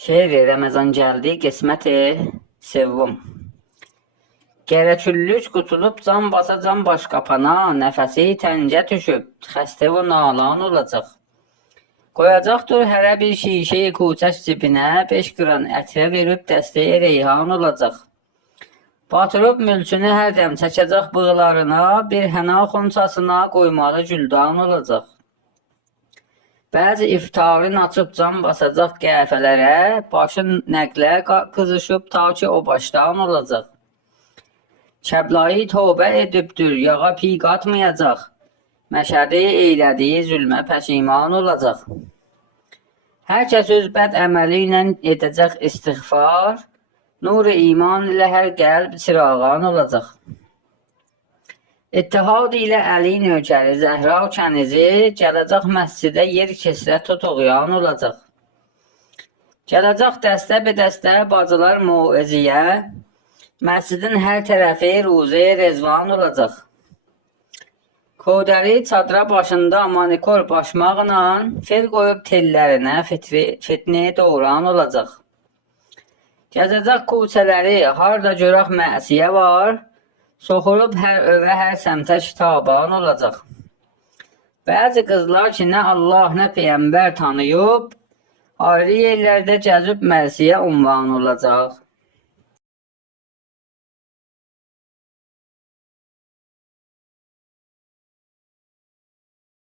Şehri Ramazan geldi, qisməti sevvum. Gərəküllüc qutulub can basacam baş qapana, nəfəsi təncə düşüb, xəstə və nalan olacaq. Qoyacaqdır hərə bir şişeyi kuçəş cibinə, 5 qıran ətrə verib dəstəyə reyhan olacaq. Batırıb mülkünü hər dəm çəkəcək bığlarına, bir həna xonçasına qoymalı güldan olacaq. Bəzi iftarın açıb can basacaq qəhvələrə, başın nəqlə qızışıb ta ki o başdan olacaq. Kəblayı tövbə edibdür, yağa pi qatmayacaq. Məşədi eylədiyi zülmə pəşiman olacaq. Hər kəs öz bəd əməli ilə edəcək istiğfar, nur-i iman ilə hər qəlb çırağan olacaq. İttihad ilə Əli nökəri Zəhra kənizi gələcək məscidə yer kesrət tutuğyan olacaq. Gələcək dəstə bedəstə bacılar muəziyə, məscidin hər tərəfi ruzə rezvan olacaq. Kodəri çadıra başında manikor başmaqla fel qoyub tellərinə fitni doğuran olacaq. Gəzəcək kuçələri harda görək məsiyə var, soxulub hər övə, hər səmtə şitaban olacaq. Bəzi qızlar ki, nə Allah, nə Peyyəmbər tanıyıb, ayrı yerlərdə gəzib mərsiyə unvan olacaq.